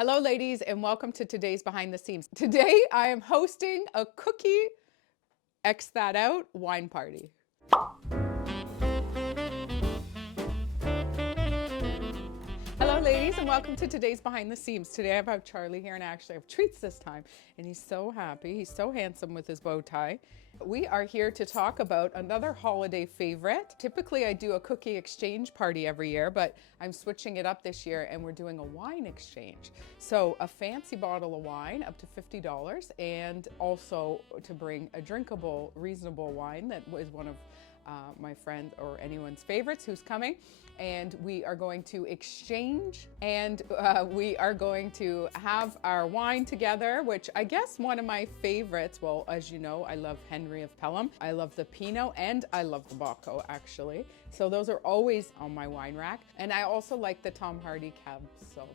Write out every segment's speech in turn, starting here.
Hello, ladies, and welcome to today's Behind the Scenes. Today, I am hosting a cookie, X that out, wine party. Hello, ladies, and welcome to today's Behind the Scenes. Today, I have Charlie here, and I actually have treats this time, and he's so happy. He's so handsome with his bow tie. We are here to talk about another holiday favorite. Typically, I do a cookie exchange party every year, but I'm switching it up this year, and we're doing a wine exchange. So a fancy bottle of wine, up to $50, and also to bring a drinkable, reasonable wine that was one of my friend or anyone's favorites who's coming, and we are going to exchange, and we are going to have our wine together, which I guess one of my favorites. Well, as you know, I love Henry of Pelham, I love the Pinot, and I love the Bacco actually. So those are always on my wine rack, and I also like the Tom Hardy Cab Sauv.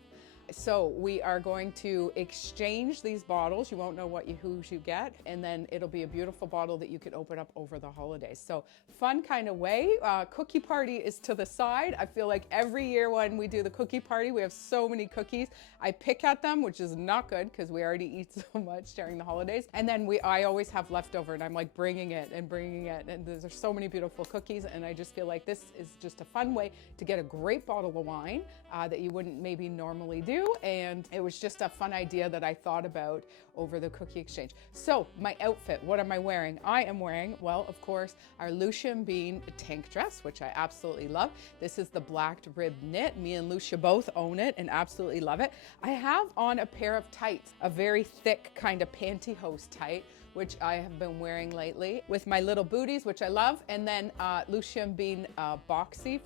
So we are going to exchange these bottles. You won't know who you get, and then it'll be a beautiful bottle that you can open up over the holidays. So fun kind of way. Cookie party is to the side. I feel like every year when we do the cookie party, we have so many cookies. I pick at them, which is not good because we already eat so much during the holidays. And then I always have leftover, and I'm like bringing it. And there's so many beautiful cookies, and I just feel like this is just a fun way to get a great bottle of wine that you wouldn't maybe normally do. And it was just a fun idea that I thought about over the cookie exchange. So my outfit, what am I wearing? I am wearing, well, of course, our Lousje Bean tank dress, which I absolutely love. This is the black rib knit. Me and Lousje both own it and absolutely love it. I have on a pair of tights, a very thick kind of pantyhose tight, which I have been wearing lately with my little booties, which I love. And then Lousje Bean boxy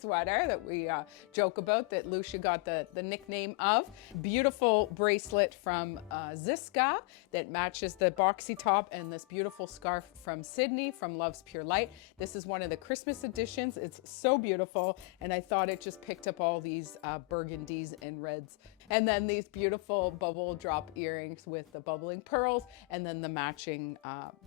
sweater that we joke about, that Lousje got the nickname of. Beautiful bracelet from Ziska that matches the boxy top, and this beautiful scarf from Sydney from Love's Pure Light. This is one of the Christmas editions. It's so beautiful, and I thought it just picked up all these burgundies and reds. And then these beautiful bubble drop earrings with the bubbling pearls, and then the matching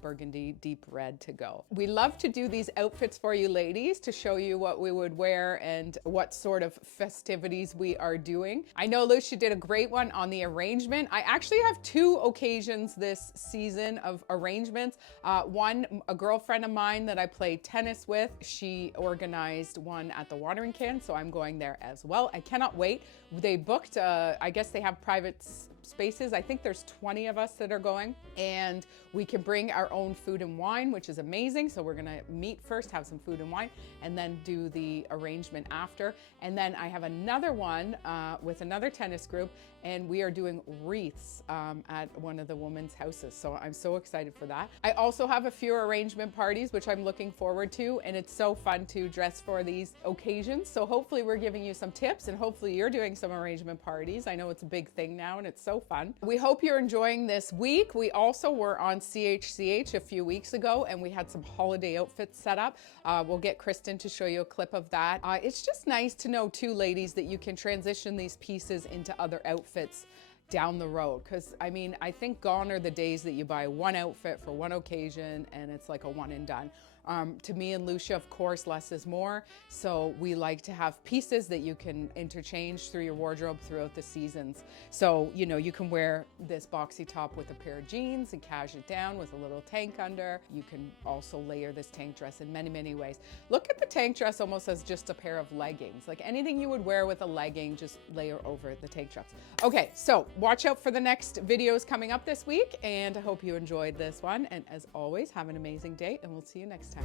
burgundy deep red to go. We love to do these outfits for you ladies to show you what we would wear and what sort of festivities we are doing. I know Lousje did a great one on the arrangement. I actually have two occasions this season of arrangements. One, a girlfriend of mine that I play tennis with, she organized one at the watering can, so I'm going there as well. I cannot wait. They booked, I guess they have private spaces. I think there's 20 of us that are going, and we can bring our own food and wine, which is amazing. So we're gonna meet first, have some food and wine, and then do the arrangement after. And then I have another one with another tennis group, and we are doing wreaths at one of the women's houses. So I'm so excited for that. I also have a few arrangement parties, which I'm looking forward to, and it's so fun to dress for these occasions. So hopefully we're giving you some tips, and hopefully you're doing some arrangement parties. I know it's a big thing now, and it's so fun. We hope you're enjoying this week. We also were on CHCH a few weeks ago, and we had some holiday outfits set up. We'll get Kristen to show you a clip of that. It's just nice to know too, ladies, that you can transition these pieces into other outfits down the road, because I mean, I think gone are the days that you buy one outfit for one occasion and it's like a one and done. To me and Lousje, of course, less is more. So we like to have pieces that you can interchange through your wardrobe throughout the seasons. So, you know, you can wear this boxy top with a pair of jeans and cash it down with a little tank under. You can also layer this tank dress in many, many ways. Look at the tank dress almost as just a pair of leggings. Like anything you would wear with a legging, just layer over the tank dress. Okay, so watch out for the next videos coming up this week, and I hope you enjoyed this one. And as always, have an amazing day, and we'll see you next time.